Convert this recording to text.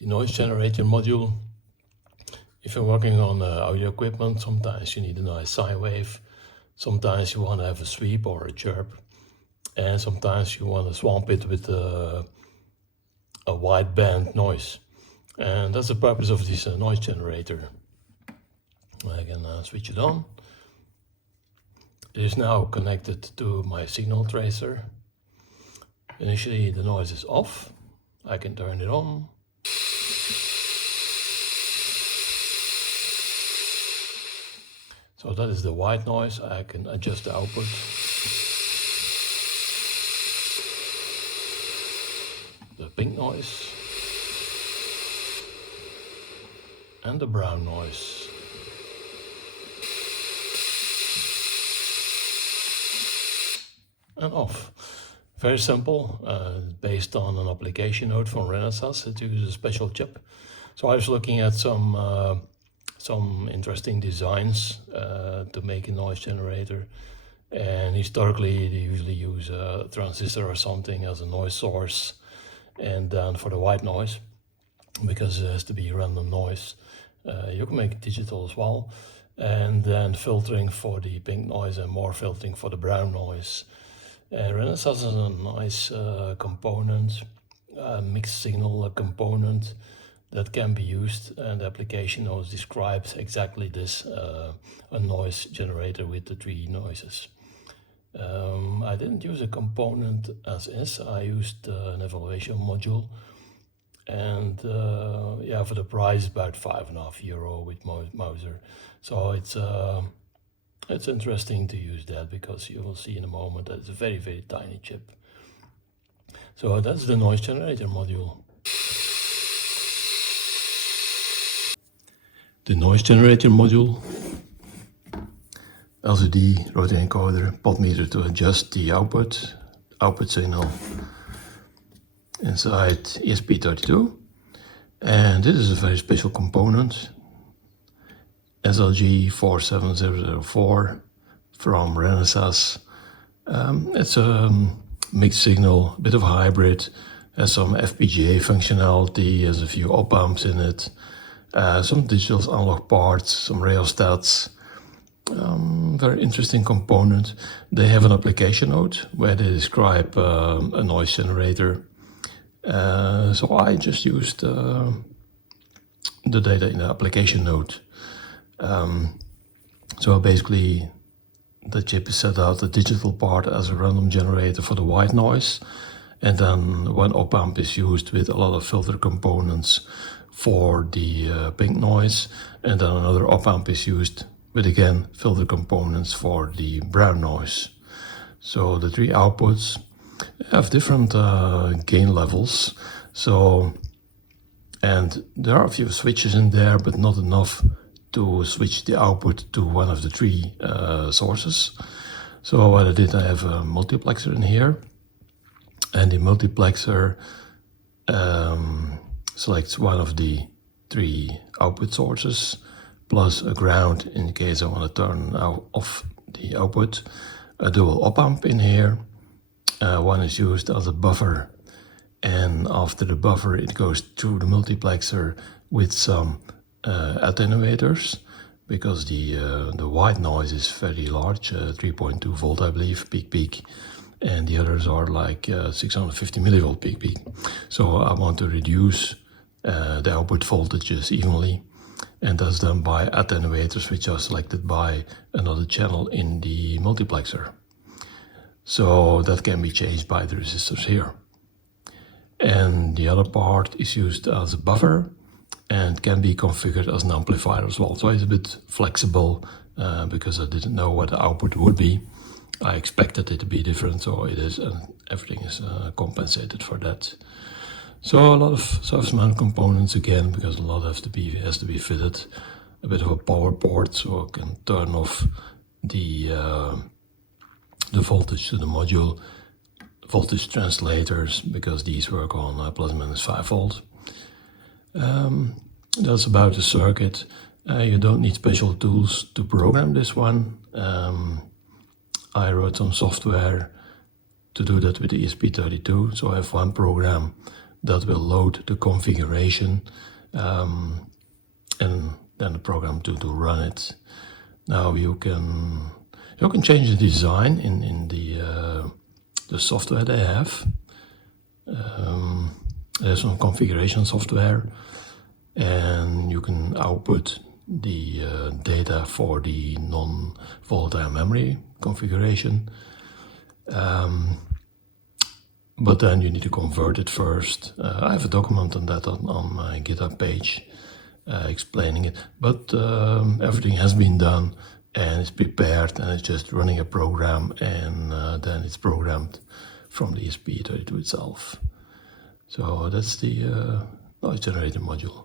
The noise generator module. If you're working on audio equipment, sometimes you need a nice sine wave, sometimes you want to have a sweep or a chirp, and sometimes you want to swamp it with a wide band noise. And that's the purpose of this noise generator. I can switch it on. It is now connected to my signal tracer. Initially the noise is off. I can turn it on. So that is the white noise. I can adjust the output. The pink noise. And the brown noise. And off. Very simple, based on an application note from Renesas. It uses a special chip. So I was looking at some interesting designs to make a noise generator, and historically they usually use a transistor or something as a noise source, and then for the white noise, because it has to be random noise, you can make it digital as well, and then filtering for the pink noise and more filtering for the brown noise. Renesas is a nice component, a mixed signal component that can be used, and the application notes describes exactly this, a noise generator with the three noises. I didn't use a component as is, I used an evaluation module, and yeah, for the price about €5.50 with Modular. So it's interesting to use that, because you will see in a moment that it's a very, very tiny chip. So that's the noise generator module. The noise generator module, LCD, rotating encoder, pot meter to adjust the output signal inside ESP32. And this is a very special component, SLG47004 from Renesas. It's a mixed signal, a bit of a hybrid, has some FPGA functionality, has a few op-amps in it. Some digital analog parts, some rheostats, very interesting component. They have an application note where they describe a noise generator. So I just used the data in the application note. So basically the chip is set out, the digital part, as a random generator for the white noise. And then one op-amp is used with a lot of filter components for the pink noise, and then another op-amp is used with, again, filter components for the brown noise. So the three outputs have different gain levels. So, and there are a few switches in there, but not enough to switch the output to one of the three sources. So what I did, I have a multiplexer in here, and the multiplexer selects one of the three output sources, plus a ground in case I want to turn off the output. A dual op-amp in here. One is used as a buffer, and after the buffer it goes through the multiplexer with some attenuators, because the white noise is very large, 3.2 volt I believe, peak, and the others are like 650 millivolt peak. So I want to reduce the output voltages evenly, and that's done by attenuators which are selected by another channel in the multiplexer. So that can be changed by the resistors here. And the other part is used as a buffer and can be configured as an amplifier as well. So it's a bit flexible because I didn't know what the output would be. I expected it to be different, so it is, and everything is compensated for that. So a lot of surface mount components again, because a lot has to be fitted. A bit of a power port, so I can turn off the voltage to the module. Voltage translators, because these work on plus minus 5 volt. That's about the circuit. You don't need special tools to program this one. I wrote some software to do that with the ESP32, so I have one program that will load the configuration and then the program to run it. Now you can change the design in the software they have. There's some configuration software, and you can output the data for the non-volatile memory configuration. But then you need to convert it first. I have a document on that on my GitHub page explaining it. But everything has been done and it's prepared, and it's just running a program, and then it's programmed from the ESP32 itself. So that's the noise generator module.